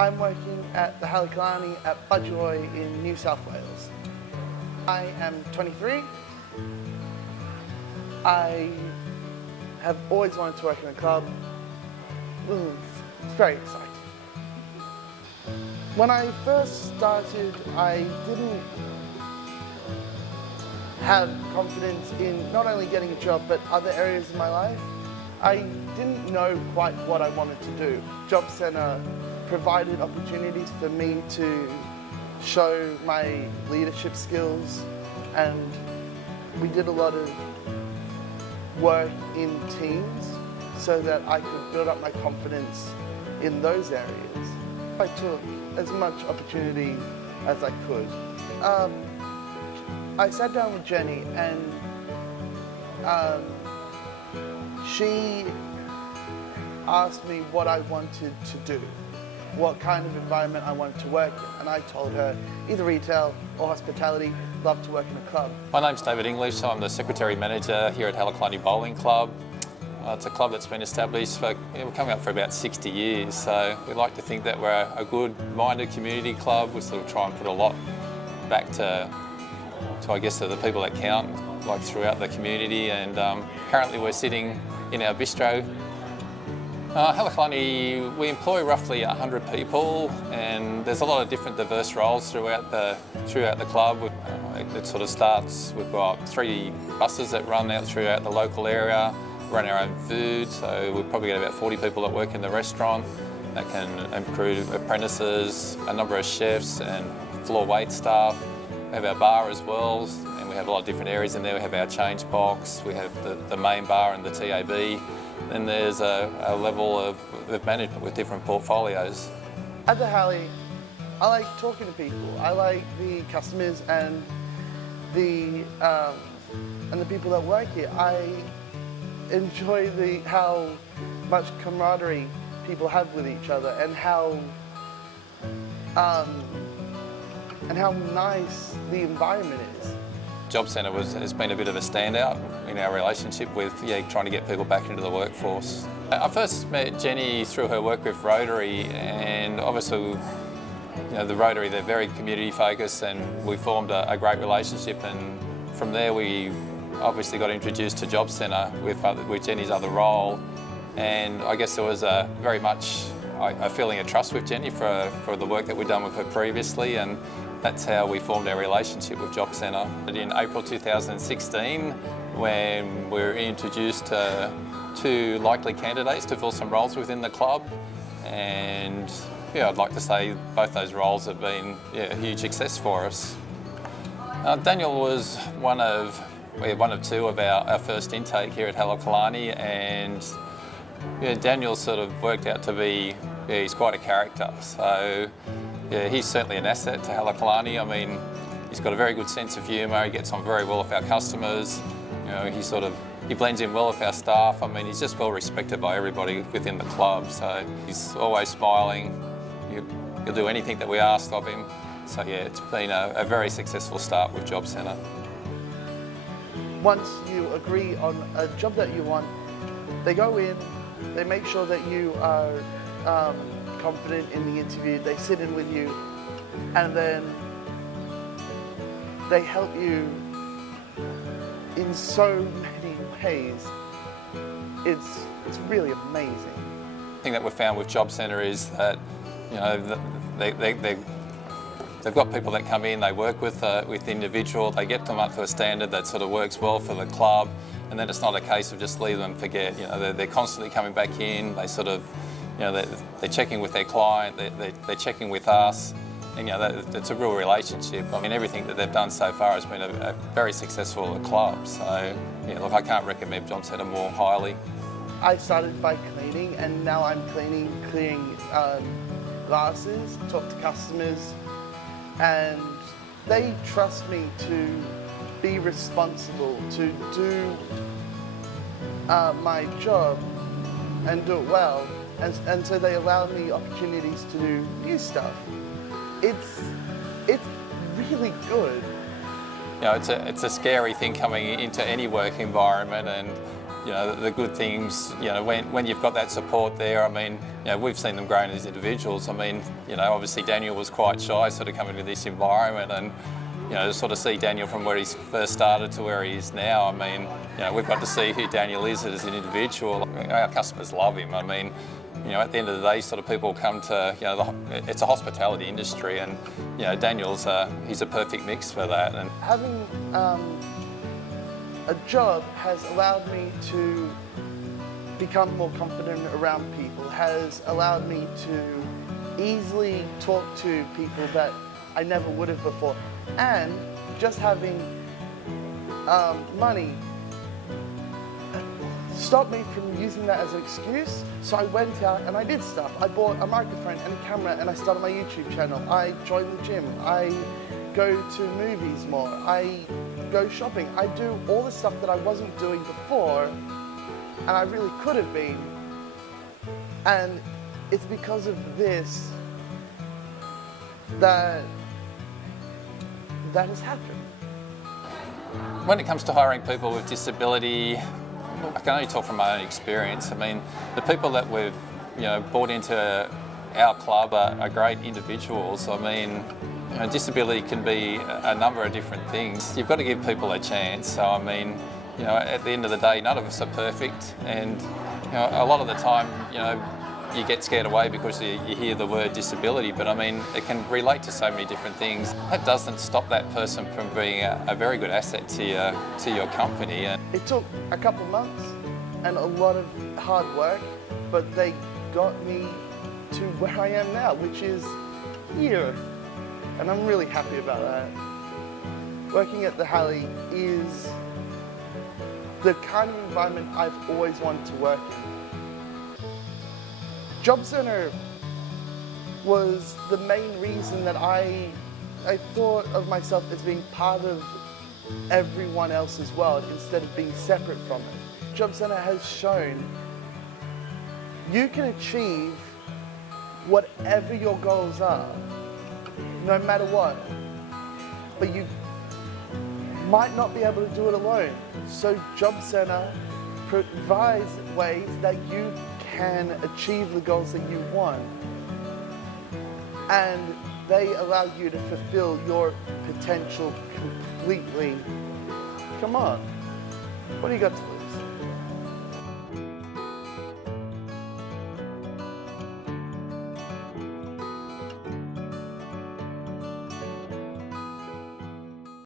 I'm working at the Halekulani at Budgeroy in New South Wales. I am 23. I have always wanted to work in a club. It's very exciting. When I first started, I didn't have confidence in not only getting a job, but other areas of my life. I didn't know quite what I wanted to do. Job Centre provided opportunities for me to show my leadership skills, and we did a lot of work in teams so that I could build up my confidence in those areas. I took as much opportunity as I could. I sat down with Jenny and she asked me what I wanted to do, what kind of environment I wanted to work in, and I told her either retail or hospitality, love to work in a club. My name's David English, I'm the Secretary Manager here at Halekulani Bowling Club. It's a club that's been established for, we're coming up for about 60 years, so we like to think that we're a good-minded community club. We sort of try and put a lot back to I guess, to the people that count, like throughout the community, and currently we're sitting in our bistro. Halekulani, we employ roughly 100 people, and there's a lot of different diverse roles throughout the club. It sort of starts, we've got 3 buses that run out throughout the local area, run our own food, so we've probably got about 40 people that work in the restaurant. That can include apprentices, a number of chefs and floor wait staff. We have our bar as well, and we have a lot of different areas in there. We have our change box, we have the main bar and the TAB. Then there's a level of management with different portfolios. At the Halley, I like talking to people. I like the customers and the people that work here. I enjoy how much camaraderie people have with each other, and how nice the environment is. Job Centre has been a bit of a standout in our relationship with trying to get people back into the workforce. I first met Jenny through her work with Rotary, and obviously the Rotary, they're very community focused, and we formed a great relationship, and from there we obviously got introduced to Job Centre with Jenny's other role, and I guess there was very much a feeling of trust with Jenny for the work that we'd done with her previously, and that's how we formed our relationship with Job Centre. In April 2016, when we were introduced to 2 likely candidates to fill some roles within the club, and I'd like to say both those roles have been a huge success for us. Daniel was one of 2 of our first intake here at Halekulani, and Daniel sort of worked out to be, he's quite a character. So he's certainly an asset to Halekulani. I mean, he's got a very good sense of humour, he gets on very well with our customers. He blends in well with our staff. I mean, he's just well respected by everybody within the club. So he's always smiling. He'll do anything that we ask of him. So it's been a very successful start with Job Centre. Once you agree on a job that you want, they go in, they make sure that you are confident in the interview, they sit in with you, and then they help you in so many ways. It's really amazing. The thing that we've found with Job Centre is that they've got people that come in, they work with individual, they get them up to a standard that sort of works well for the club, and then it's not a case of just leave them and forget. They're constantly coming back in, they sort of, they're checking with their client, they're checking with us, and it's a real relationship. I mean, everything that they've done so far has been a very successful club. So, look, I can't recommend Job Centre more highly. I started by cleaning, and now I'm clearing glasses, talk to customers, and they trust me to be responsible, to do my job and do it well, and so they allow me opportunities to do new stuff. It's really good. It's a scary thing coming into any work environment, and the good things, when you've got that support there. I mean, we've seen them growing as individuals. I mean, obviously Daniel was quite shy sort of coming to this environment, and to sort of see Daniel from where he first started to where he is now, I mean, we've got to see who Daniel is as an individual. Our customers love him. I mean, at the end of the day, sort of people come to, it's a hospitality industry, and, Daniel's, he's a perfect mix for that. And having a job has allowed me to become more confident around people, has allowed me to easily talk to people that I never would have before. And just having money stopped me from using that as an excuse. So I went out and I did stuff. I bought a microphone and a camera and I started my YouTube channel. I joined the gym. I go to movies more. I go shopping. I do all the stuff that I wasn't doing before and I really could have been. And it's because of this that has happened. When it comes to hiring people with disability, I can only talk from my own experience. I mean, the people that we've brought into our club are great individuals. I mean, disability can be a number of different things. You've got to give people a chance. So I mean, at the end of the day, none of us are perfect, and a lot of the time, you get scared away because you hear the word disability, but I mean, it can relate to so many different things. That doesn't stop that person from being a very good asset to your company. It took a couple of months and a lot of hard work, but they got me to where I am now, which is here. And I'm really happy about that. Working at the Hale is the kind of environment I've always wanted to work in. Job Centre was the main reason that I thought of myself as being part of everyone else's world instead of being separate from it. Job Centre has shown you can achieve whatever your goals are, no matter what, but you might not be able to do it alone. So Job Centre provides ways that you can achieve the goals that you want, and they allow you to fulfill your potential completely. Come on, what do you got to lose?